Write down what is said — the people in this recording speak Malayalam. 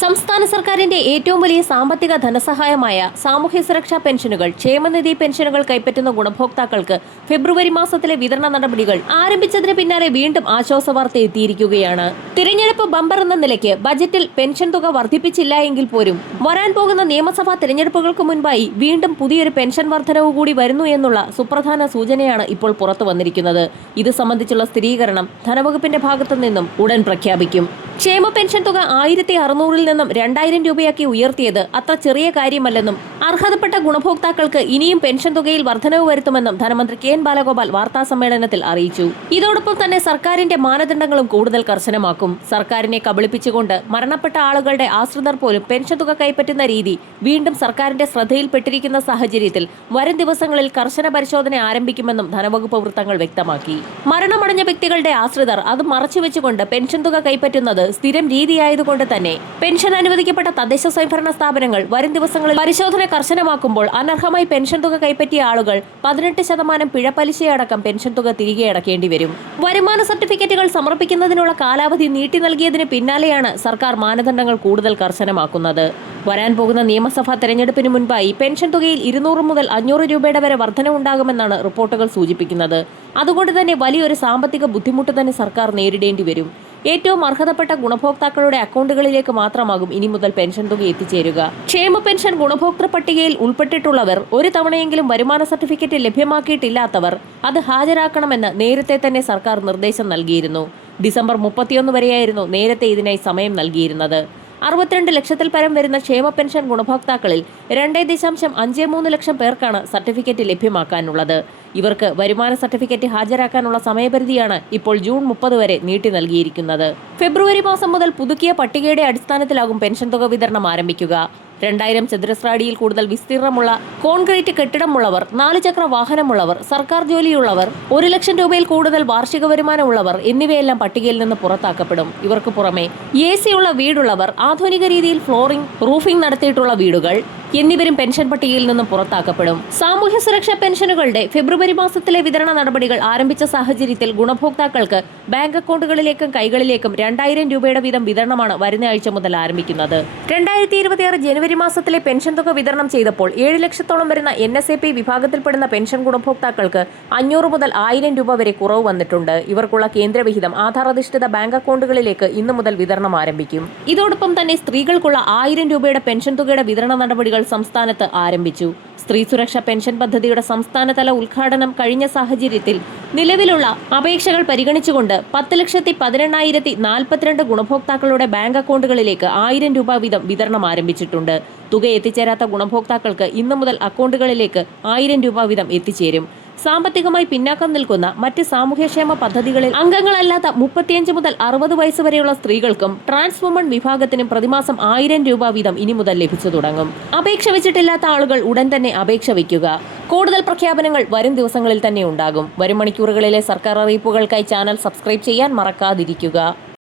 സംസ്ഥാന സർക്കാരിന്റെ ഏറ്റവും വലിയ സാമ്പത്തിക ധനസഹായമായ സാമൂഹ്യ സുരക്ഷാ പെൻഷനുകൾ, ക്ഷേമനിധി പെൻഷനുകൾ കൈപ്പറ്റുന്ന ഗുണഭോക്താക്കൾക്ക് ഫെബ്രുവരി മാസത്തിലെ വിതരണ നടപടികൾ ആരംഭിച്ചതിന് പിന്നാലെ വീണ്ടും ആശ്വാസവാർത്ത എത്തിയിരിക്കുകയാണ്. തിരഞ്ഞെടുപ്പ് ബമ്പർ എന്ന നിലയ്ക്ക് ബജറ്റിൽ പെൻഷൻ തുക വർദ്ധിപ്പിച്ചില്ല എങ്കിൽ പോലും വരാൻ പോകുന്ന നിയമസഭാ തിരഞ്ഞെടുപ്പുകൾക്ക് മുൻപായി വീണ്ടും പുതിയൊരു പെൻഷൻ വർധനവ് കൂടി വരുന്നു എന്നുള്ള സുപ്രധാന സൂചനയാണ് ഇപ്പോൾ പുറത്തു വന്നിരിക്കുന്നത്. ഇത് സംബന്ധിച്ചുള്ള സ്ഥിരീകരണം ധനവകുപ്പിന്റെ ഭാഗത്തു നിന്നും ഉടൻ പ്രഖ്യാപിക്കും. ക്ഷേമ പെൻഷൻ തുക 1600 നിന്നും 2000 രൂപയാക്കി ഉയർത്തിയത് അത്ര ചെറിയ കാര്യമല്ലെന്നും അർഹതപ്പെട്ട ഗുണഭോക്താക്കൾക്ക് ഇനിയും പെൻഷൻ തുകയിൽ വർധനവ് വരുത്തുമെന്നും ധനമന്ത്രി കെ എൻ ബാലഗോപാൽ വാർത്താസമ്മേളനത്തിൽ അറിയിച്ചു. ഇതോടൊപ്പം തന്നെ സർക്കാരിന്റെ മാനദണ്ഡങ്ങളും കൂടുതൽ കർശനമാക്കും. സർക്കാരിനെ കബളിപ്പിച്ചുകൊണ്ട് മരണപ്പെട്ട ആളുകളുടെ ആശ്രിതർ പോലും പെൻഷൻ തുക കൈപ്പറ്റുന്ന രീതി വീണ്ടും സർക്കാരിന്റെ ശ്രദ്ധയിൽപ്പെട്ടിരിക്കുന്ന സാഹചര്യത്തിൽ വരും ദിവസങ്ങളിൽ കർശന പരിശോധന ആരംഭിക്കുമെന്നും ധനവകുപ്പ് വൃത്തങ്ങൾ വ്യക്തമാക്കി. മരണമടഞ്ഞ വ്യക്തികളുടെ ആശ്രിതർ അത് മറച്ചുവെച്ചുകൊണ്ട് പെൻഷൻ തുക കൈപ്പറ്റുന്നത് സ്ഥിരം രീതിയായതുകൊണ്ട് തന്നെ പെൻഷൻ അനുവദിക്കപ്പെട്ട തദ്ദേശ സ്വയംഭരണ സ്ഥാപനങ്ങൾ വരും ദിവസങ്ങളിൽ പരിശോധന കർശനമാക്കുമ്പോൾ അനർഹമായി പെൻഷൻ തുക കൈപ്പറ്റിയ ആളുകൾ 18% പിഴപ്പലിശയടക്കം പെൻഷൻ തുക തിരികെ അടക്കേണ്ടി വരും. വരുമാന സർട്ടിഫിക്കറ്റുകൾ സമർപ്പിക്കുന്നതിനുള്ള കാലാവധി നീട്ടി നൽകിയതിന് പിന്നാലെയാണ് സർക്കാർ മാനദണ്ഡങ്ങൾ കൂടുതൽ കർശനമാക്കുന്നത്. വരാൻ പോകുന്ന നിയമസഭാ തെരഞ്ഞെടുപ്പിന് മുൻപായി പെൻഷൻ തുകയിൽ 200 മുതൽ 500 രൂപയുടെ വരെ വർധനവുണ്ടാകുമെന്നാണ് റിപ്പോർട്ടുകൾ സൂചിപ്പിക്കുന്നത്. അതുകൊണ്ട് തന്നെ വലിയൊരു സാമ്പത്തിക ബുദ്ധിമുട്ട് തന്നെ സർക്കാർ നേരിടേണ്ടി വരും. ഏറ്റവും അർഹതപ്പെട്ട ഗുണഭോക്താക്കളുടെ അക്കൗണ്ടുകളിലേക്ക് മാത്രമാകും ഇനി മുതൽ പെൻഷൻ തുക എത്തിച്ചേരുക. ക്ഷേമ പെൻഷൻ ഗുണഭോക്തൃ പട്ടികയിൽ ഉൾപ്പെട്ടിട്ടുള്ളവർ ഒരു തവണയെങ്കിലും വരുമാന സർട്ടിഫിക്കറ്റ് ലഭ്യമാക്കിയിട്ടില്ലാത്തവർ അത് ഹാജരാക്കണമെന്ന് നേരത്തെ തന്നെ സർക്കാർ നിർദ്ദേശം നൽകിയിരുന്നു. ഡിസംബർ 31 വരെയായിരുന്നു നേരത്തെ ഇതിനായി സമയം നൽകിയിരുന്നത്. 62 ലക്ഷത്തിൽ പരം വരുന്ന ക്ഷേമ പെൻഷൻ ഗുണഭോക്താക്കളിൽ 2.53 ലക്ഷം പേർക്കാണ് സർട്ടിഫിക്കറ്റ് ലഭ്യമാക്കാനുള്ളത്. ഇവർക്ക് വരുമാന സർട്ടിഫിക്കറ്റ് ഹാജരാക്കാനുള്ള സമയപരിധിയാണ് ഇപ്പോൾ ജൂൺ 30 വരെ നീട്ടി നൽകിയിരിക്കുന്നത്. ഫെബ്രുവരി മാസം മുതൽ പുതുക്കിയ പട്ടികയുടെ അടിസ്ഥാനത്തിലാകും പെൻഷൻ തുക വിതരണം ആരംഭിക്കുക. 2000 ചതുരശ്ര അടിയിൽ കൂടുതൽ വിസ്തീർണമുള്ള കോൺക്രീറ്റ് കെട്ടിടമുള്ളവർ, 4 ചക്ര വാഹനമുള്ളവർ, സർക്കാർ ജോലിയുള്ളവർ, 1 ലക്ഷം രൂപയിൽ കൂടുതൽ വാർഷിക വരുമാനമുള്ളവർ എന്നിവയെല്ലാം പട്ടികയിൽ നിന്ന് പുറത്താക്കപ്പെടും. ഇവർക്ക് പുറമെ AC ഉള്ള വീടുള്ളവർ, ആധുനിക രീതിയിൽ ഫ്ലോറിംഗ്, റൂഫിംഗ് നടത്തിയിട്ടുള്ള വീടുകൾ എന്നിവരും പെൻഷൻ പട്ടികയിൽ നിന്നും പുറത്താക്കപ്പെടും. സാമൂഹ്യ സുരക്ഷാ പെൻഷനുകളുടെ ഫെബ്രുവരി മാസത്തിലെ വിതരണ നടപടികൾ ആരംഭിച്ച സാഹചര്യത്തിൽ ഗുണഭോക്താക്കൾക്ക് ബാങ്ക് അക്കൗണ്ടുകളിലേക്കും കൈകളിലേക്കും 2000 രൂപയുടെ വീതം വിതരണമാണ് വരുന്ന ആഴ്ച മുതൽ ആരംഭിക്കുന്നത്. 2026 ജനുവരി മാസത്തിലെ പെൻഷൻ തുക വിതരണം ചെയ്തപ്പോൾ 7 ലക്ഷത്തോളം വരുന്ന NSAP വിഭാഗത്തിൽപ്പെടുന്ന പെൻഷൻ ഗുണഭോക്താക്കൾക്ക് 500 മുതൽ 1000 രൂപ വരെ കുറവ് വന്നിട്ടുണ്ട്. ഇവർക്കുള്ള കേന്ദ്രവിഹിതം ആധാർ അധിഷ്ഠിത ബാങ്ക് അക്കൗണ്ടുകളിലേക്ക് ഇന്നു മുതൽ വിതരണം ആരംഭിക്കും. ഇതോടൊപ്പം തന്നെ സ്ത്രീകൾക്കുള്ള 1000 രൂപയുടെ പെൻഷൻ തുകയുടെ വിതരണ നടപടികൾ സംസ്ഥാനത്ത് ആരംഭിച്ചു. സ്ത്രീ സുരക്ഷാ പെൻഷൻ പദ്ധതിയുടെ സംസ്ഥാനതല ഉദ്ഘാടനം കഴിഞ്ഞ സാഹചര്യത്തിൽ നിലവിലുള്ള അപേക്ഷകൾ പരിഗണിച്ചുകൊണ്ട് 10,18,042 ഗുണഭോക്താക്കളുടെ ബാങ്ക് അക്കൗണ്ടുകളിലേക്ക് 1000 രൂപ വീതം വിതരണം ആരംഭിച്ചിട്ടുണ്ട്. തുക എത്തിച്ചേരാത്ത ഗുണഭോക്താക്കൾക്ക് ഇന്നു മുതൽ അക്കൗണ്ടുകളിലേക്ക് 1000 രൂപ വീതം എത്തിച്ചേരും. സാമ്പത്തികമായി പിന്നാക്കം നിൽക്കുന്ന മറ്റ് സാമൂഹ്യക്ഷേമ പദ്ധതികളിൽ അംഗങ്ങളല്ലാത്ത 35 മുതൽ 60 വയസ്സ് വരെയുള്ള സ്ത്രീകൾക്കും ട്രാൻസ് വുമൺ വിഭാഗത്തിനും പ്രതിമാസം 1000 രൂപ വീതം ഇനി മുതൽ ലഭിച്ചു തുടങ്ങും. അപേക്ഷ വെച്ചിട്ടില്ലാത്ത ആളുകൾ ഉടൻ തന്നെ അപേക്ഷ വയ്ക്കുക. കൂടുതൽ പ്രഖ്യാപനങ്ങൾ വരും ദിവസങ്ങളിൽ തന്നെ ഉണ്ടാകും. വരും മണിക്കൂറുകളിലെ സർക്കാർ അറിയിപ്പുകൾക്കായി ചാനൽ സബ്സ്ക്രൈബ് ചെയ്യാൻ മറക്കാതിരിക്കുക.